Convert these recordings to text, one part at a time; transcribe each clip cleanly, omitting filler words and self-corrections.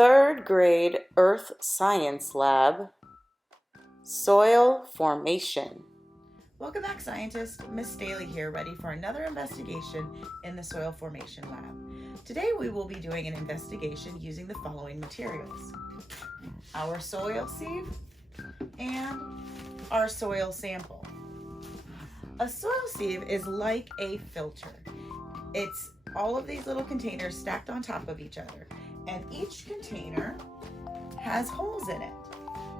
Third grade Earth Science Lab, Soil Formation. Welcome back, scientists. Miss Staley here, ready for another investigation in the Soil Formation Lab. Today we will be doing an investigation using the following materials: our soil sieve and our soil sample. A soil sieve is like a filter. It's all of these little containers stacked on top of each other, and each container has holes in it.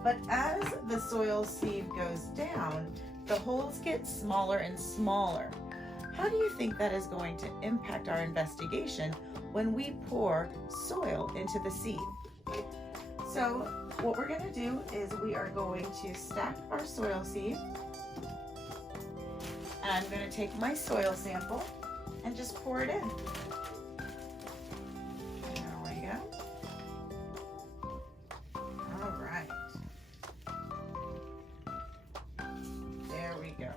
But as the soil sieve goes down, the holes get smaller and smaller. How do you think that is going to impact our investigation when we pour soil into the sieve? So what we're going to do is we are going to stack our soil sieve. And I'm going to take my soil sample and just pour it in. There we go. All right. There we go.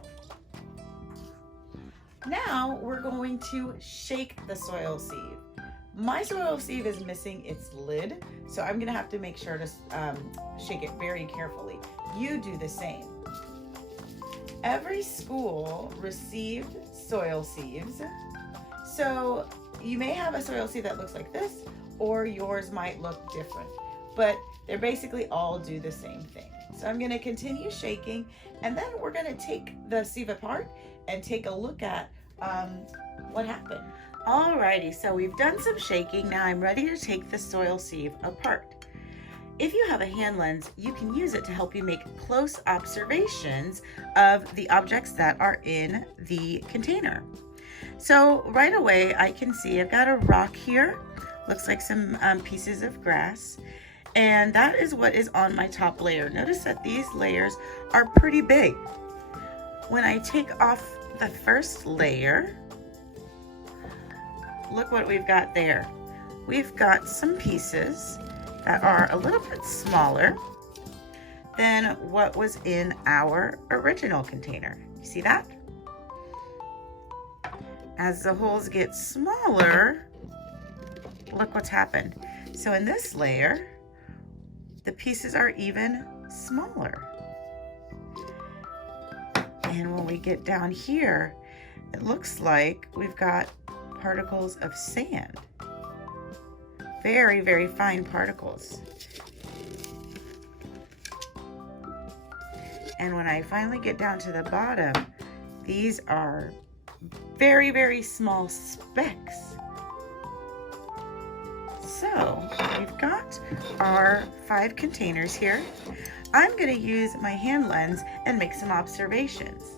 Now we're going to shake the soil sieve. My soil sieve is missing its lid, so I'm going to have to make sure to shake it very carefully. You do the same. Every school received soil sieves. So you may have a soil sieve that looks like this, or yours might look different, but they're basically all do the same thing. So I'm going to continue shaking, and then we're going to take the sieve apart and take a look at what happened. Alrighty, so we've done some shaking. Now I'm ready to take the soil sieve apart. If you have a hand lens, you can use it to help you make close observations of the objects that are in the container. So right away, I can see I've got a rock here. Looks like some pieces of grass. And that is what is on my top layer. Notice that these layers are pretty big. When I take off the first layer, look what we've got there. We've got some pieces that are a little bit smaller than what was in our original container. You see that? As the holes get smaller, look what's happened. So in this layer, the pieces are even smaller. And when we get down here, it looks like we've got particles of sand. Very, very fine particles. And when I finally get down to the bottom, these are very, very small specks. So we've got our 5 containers here. I'm going to use my hand lens and make some observations.